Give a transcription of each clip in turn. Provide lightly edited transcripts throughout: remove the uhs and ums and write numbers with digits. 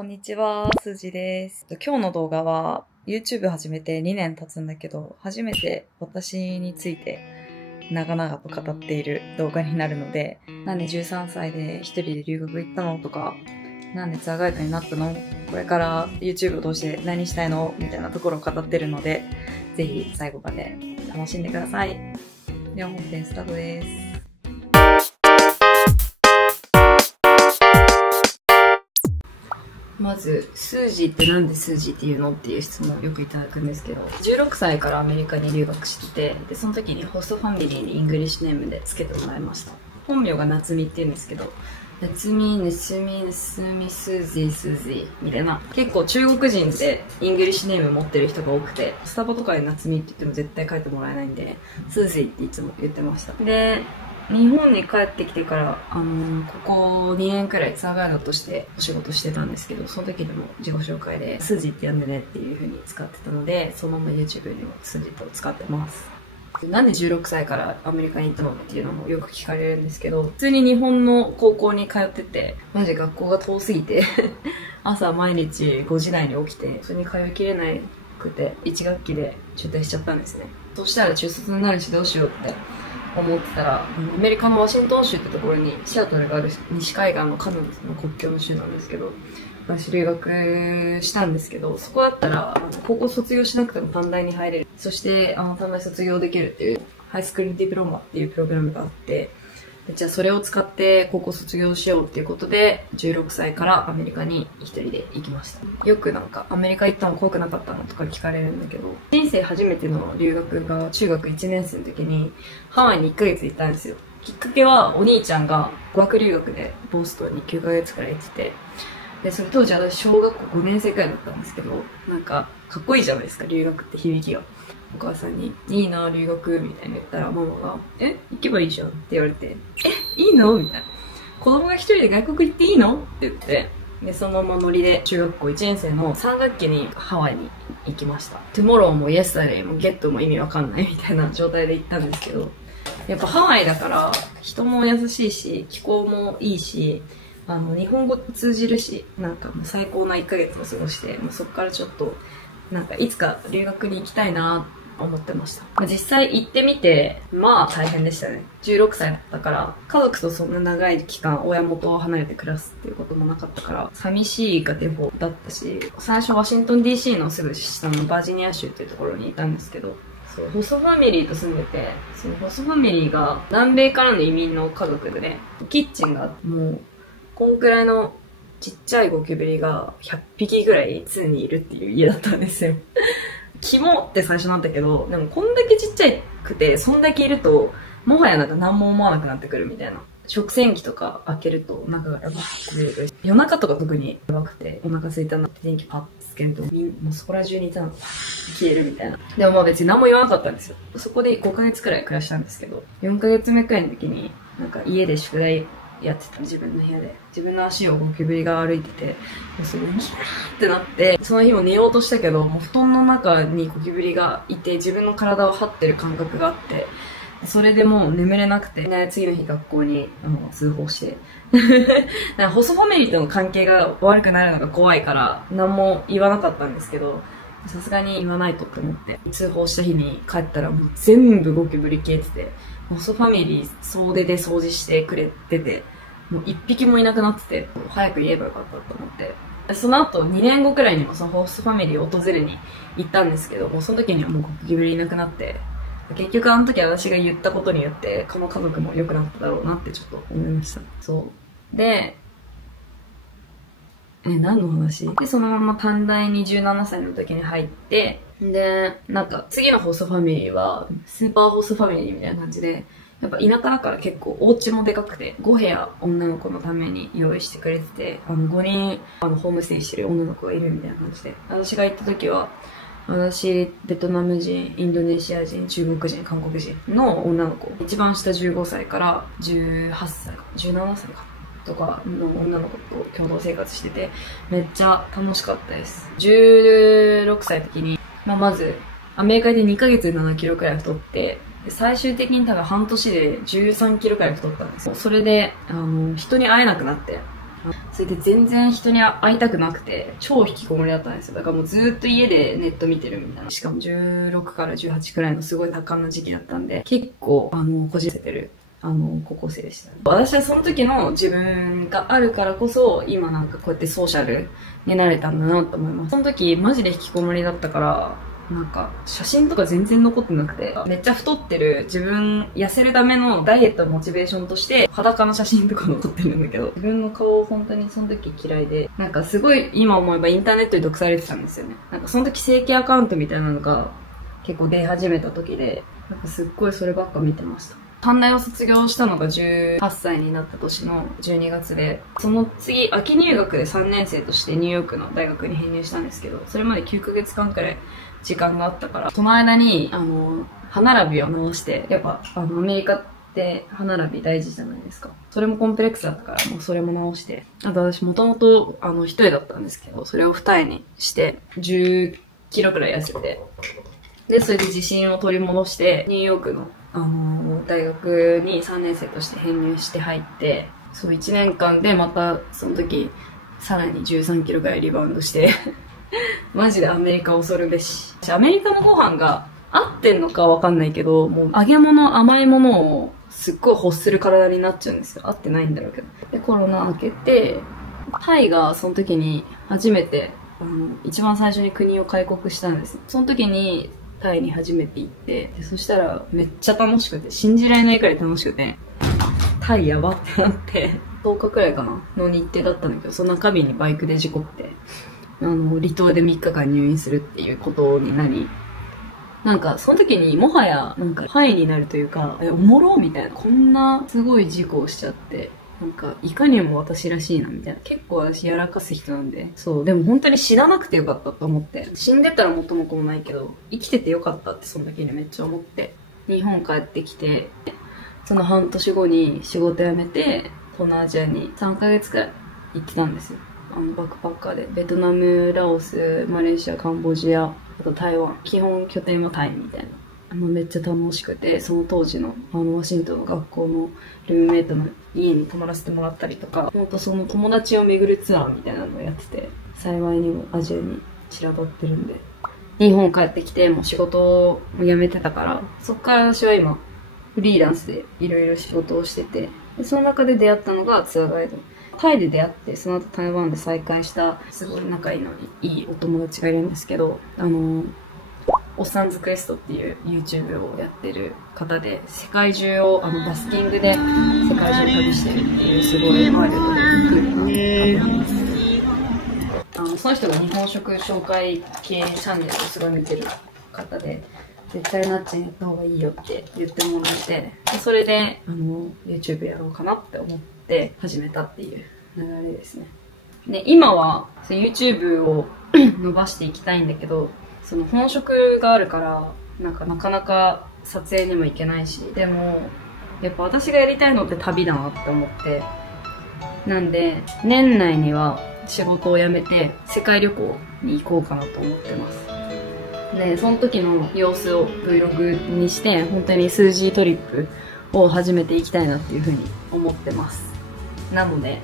こんにちは、すじです。今日の動画は YouTube 始めて2年経つんだけど、初めて私について長々と語っている動画になるので、なんで13歳で一人で留学行ったのとか、なんでツアーガイドになったの、これから YouTube を通して何したいのみたいなところを語ってるので、ぜひ最後まで楽しんでください。では本編スタートです。まず、スージーってなんでスージーって言うのっていう質問をよくいただくんですけど、16歳からアメリカに留学してて、で、その時にホストファミリーにイングリッシュネームで付けてもらいました。本名が夏美って言うんですけど、夏美、ぬすみ、ぬすみ、スージー、スージー、みたいな。結構中国人でイングリッシュネーム持ってる人が多くて、スタバとかで夏美って言っても絶対書いてもらえないんで、スージーっていつも言ってました。で、日本に帰ってきてから、ここ2年くらいツアーガイドとしてお仕事してたんですけど、その時でも自己紹介で、スージーって呼んでねっていう風に使ってたので、そのまま YouTube にもスージーと使ってます。なんで16歳からアメリカに行ったのっていうのもよく聞かれるんですけど、普通に日本の高校に通ってて、マジ学校が遠すぎて、朝毎日5時台に起きて、それに通いきれなくて、1学期で中退しちゃったんですね。そしたら中卒になるしどうしようって思ってたら、アメリカのワシントン州ってところにシアトルがある西海岸のカナダの国境の州なんですけど、私留学したんですけど、そこだったら高校卒業しなくても短大に入れる。そして短大卒業できるっていうハイスクールディプローマっていうプログラムがあって、じゃあそれを使って高校卒業しようっていうことで、16歳からアメリカに一人で行きました。よくアメリカ行ったの怖くなかったのとか聞かれるんだけど、人生初めての留学が中学1年生の時にハワイに1ヶ月行ったんですよ。きっかけはお兄ちゃんが語学留学でボストンに9ヶ月くらい行ってて、で、それ当時私小学校5年生くらいだったんですけど、かっこいいじゃないですか、留学って響きが。お母さんに、いいな、留学、みたいに言ったら、ママが、行けばいいじゃんって言われて、いいのみたいな。子供が一人で外国行っていいのって言って、で、そのままノリで中学校1年生の3学期にハワイに行きました。トゥモローもイエスタデイもゲットも意味わかんないみたいな状態で行ったんですけど、やっぱハワイだから人も優しいし、気候もいいし、日本語通じるし、もう最高な1ヶ月を過ごして、もうそこからちょっと、いつか留学に行きたいなと思ってました。実際行ってみて、まあ大変でしたね。16歳だったから、家族とそんな長い期間親元を離れて暮らすっていうこともなかったから、寂しいがデフォだったし、最初ワシントン DC のすぐ下のバージニア州っていうところにいたんですけど、そう、ホストファミリーと住んでて、そのホストファミリーが南米からの移民の家族でね、キッチンがもう、こんくらいのちっちゃいゴキブリが100匹ぐらい常にいるっていう家だったんですよ。キモって最初なんだけど、でもこんだけちっちゃくて、そんだけいると、もはや何も思わなくなってくるみたいな。食洗機とか開けると中がやばく出てくる。夜中とか特にやばくて、お腹空いたなって電気パッつけると、もうそこら中にいたの消えるみたいな。でもまあ別に何も言わなかったんですよ。そこで5ヶ月くらい暮らしたんですけど、4ヶ月目くらいの時に、家で宿題やってた、自分の部屋で。自分の足をゴキブリが歩いてて、もうそれでギャーってなって、その日も寝ようとしたけど、もう布団の中にゴキブリがいて、自分の体を張ってる感覚があって、それでもう眠れなくて、ね、次の日学校に通報して。ホストファミリーとの関係が悪くなるのが怖いから、何も言わなかったんですけど、さすがに言わないとって思って、通報した日に帰ったらもう全部ゴキブリ消えてて、ホストファミリー総出で掃除してくれてて、もう一匹もいなくなってて、早く言えばよかったと思って。その後2年後くらいにもそのホストファミリーを訪れに行ったんですけど、もうその時にはもうゴキブリいなくなって、結局あの時私が言ったことによって、この家族も良くなっただろうなってちょっと思いました。そう。で、何の話で、そのまま短大に17歳の時に入って、で、次のホストファミリーは、スーパーホストファミリーみたいな感じで、やっぱ田舎だから結構お家もでかくて、5部屋女の子のために用意してくれてて、5人、ホームステイしてる女の子がいるみたいな感じで。私が行った時は、私、ベトナム人、インドネシア人、中国人、韓国人の女の子。一番下15歳から18歳か、17歳か。とかの女の子と共同生活してて、めっちゃ楽しかったです。16歳の時に、まず、アメリカで2ヶ月で7キロくらい太って、最終的に多分半年で13キロくらい太ったんですよ。それで、人に会えなくなって、それで全然人に会いたくなくて、超引きこもりだったんですよ。だからもうずーっと家でネット見てるみたいな。しかも16から18くらいのすごい多感な時期だったんで、結構、こじらせてる、高校生でした、ね。私はその時の自分があるからこそ、今なんかこうやってソーシャルになれたんだなと思います。その時マジで引きこもりだったから、なんか、写真とか全然残ってなくて、めっちゃ太ってる自分、痩せるためのダイエットのモチベーションとして、裸の写真とか残ってるんだけど、自分の顔本当にその時嫌いで、なんかすごい今思えばインターネットに毒されてたんですよね。なんかその時正規アカウントみたいなのが結構出始めた時で、なんかすっごいそればっか見てました。短大を卒業したのが18歳になった年の12月で、その次、秋入学で3年生としてニューヨークの大学に編入したんですけど、それまで9ヶ月間くらい時間があったから、その間に、歯並びを直して、やっぱ、アメリカって歯並び大事じゃないですか。それもコンプレックスだったから、もうそれも直して。あと私もともと、一重だったんですけど、それを二重にして、10キロくらい痩せて、で、それで自信を取り戻して、ニューヨークの、大学に3年生として編入して入って、そう1年間でまた、その時、さらに13キロぐらいリバウンドして、マジでアメリカ恐るべし。アメリカのご飯が合ってんのかわかんないけど、もう揚げ物、甘いものをすっごい欲する体になっちゃうんですよ。合ってないんだろうけど。で、コロナ明けて、タイがその時に初めて、一番最初に国を開国したんです。その時にタイに初めて行って、でそしたらめっちゃ楽しくて、信じられないくらい楽しくて、タイやばってなって、10日くらいかなの日程だったんだけど、その中日にバイクで事故って、離島で3日間入院するっていうことになり、なんか、その時にもはや、なんか、範囲になるというか、おもろみたいな、こんなすごい事故をしちゃって、なんか、いかにも私らしいな、みたいな。結構私やらかす人なんで。そう、でも本当に死ななくてよかったと思って。死んでたら元も子もないけど、生きててよかったってその時にめっちゃ思って。日本帰ってきて、その半年後に仕事辞めて、東南アジアに3ヶ月くらい行ってたんですよ。バックパッカーで。ベトナム、ラオス、マレーシア、カンボジア、あと台湾。基本拠点はタイみたいな。めっちゃ楽しくて、その当時の、ワシントンの学校のルームメイトの家に泊まらせてもらったりとか、ほんとその友達を巡るツアーみたいなのをやってて、幸いにもアジアに散らばってるんで。日本帰ってきて、もう仕事を辞めてたから、そっから私は今、フリーランスでいろいろ仕事をしてて、でその中で出会ったのがツアーガイド。タイで出会って、その後台湾で再会した、すごい仲いいのいいお友達がいるんですけど、おっさんズクエストっていう YouTube をやってる方で、世界中をバスキングで世界中を旅してるっていうすごいワイルドでクールな方なんです。その人が日本食紹介系チャンネルをすごい見てる方で、絶対なっちゃんやった方がいいよって言ってもらって、それでYouTube やろうかなって思って始めたっていう流れですね。で、今はYouTube を伸ばしていきたいんだけど、その本職があるから、なかなか撮影にも行けないし、でも、やっぱ私がやりたいのって旅だなって思って、なんで、年内には仕事を辞めて世界旅行に行こうかなと思ってます。で、その時の様子を Vlog にして、本当に数字トリップを始めていきたいなっていうふうに思ってます。なので、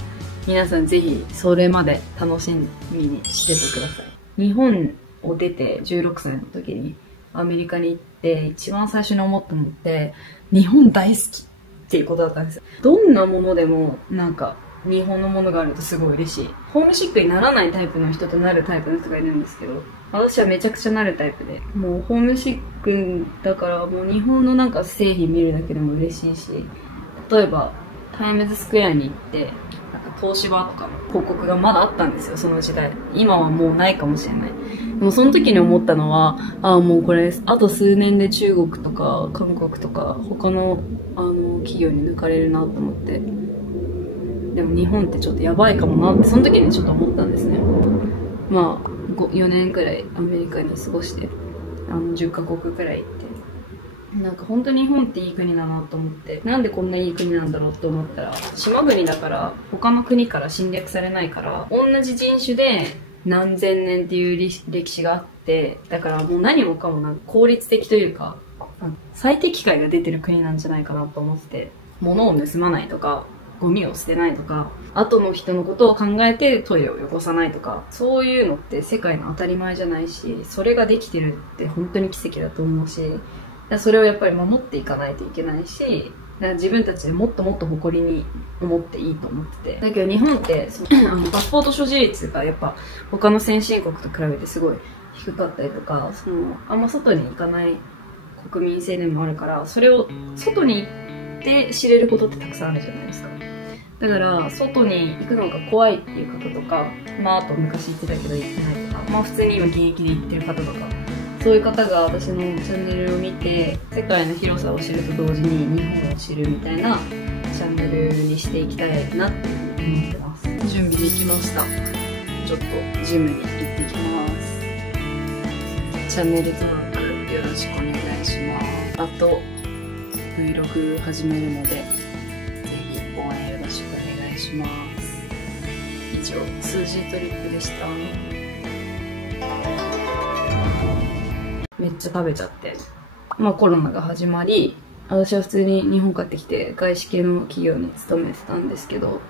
皆さんぜひそれまで楽しみにしててください。日本を出て16歳の時にアメリカに行って一番最初に思ったのって日本大好きっていうことだったんですよ。どんなものでもなんか日本のものがあるとすごい嬉しい。ホームシックにならないタイプの人となるタイプの人がいるんですけど、私はめちゃくちゃなるタイプで、もうホームシックだからもう日本のなんか製品見るだけでも嬉しいし、例えばタイムズスクエアに行ってなんか東芝とかの広告がまだあったんですよ、その時代。今はもうないかもしれない。でもその時に思ったのは、もうこれあと数年で中国とか韓国とか他の企業に抜かれるなと思って、でも日本ってちょっとやばいかもなってその時にちょっと思ったんですね。まあ4年くらいアメリカに過ごして10カ国くらい行って、なんか本当に日本っていい国だなと思って、なんでこんないい国なんだろうと思ったら、島国だから他の国から侵略されないから、同じ人種で何千年っていう歴史があって、だからもう何もかもなんか効率的というか最適解が出てる国なんじゃないかなと思ってて、物を盗まないとかゴミを捨てないとか、後の人のことを考えてトイレを汚さないとか、そういうのって世界の当たり前じゃないし、それができてるって本当に奇跡だと思うし、それをやっぱり守っていかないといけないし、自分たちでもっともっと誇りに思っていいと思ってて。だけど日本ってパスポート所持率がやっぱ他の先進国と比べてすごい低かったりとか、あんま外に行かない国民性でもあるから、それを外に行って知れることってたくさんあるじゃないですか。だから外に行くのが怖いっていう方とか、あと昔行ってたけど行ってないとか、普通に今現役で行ってる方とか、そういう方が私のチャンネルを見て世界の広さを知ると同時に日本を知るみたいなチャンネルにしていきたいなって思ってます。準備できました。ちょっとジムに行ってきます。チャンネル登録よろしくお願いします。あと Vlog 始めるのでぜひ応援よろしくお願いします。以上、数字トリップでした。めっちゃ食べちゃって。コロナが始まり、私は普通に日本帰ってきて外資系の企業に勤めてたんですけど、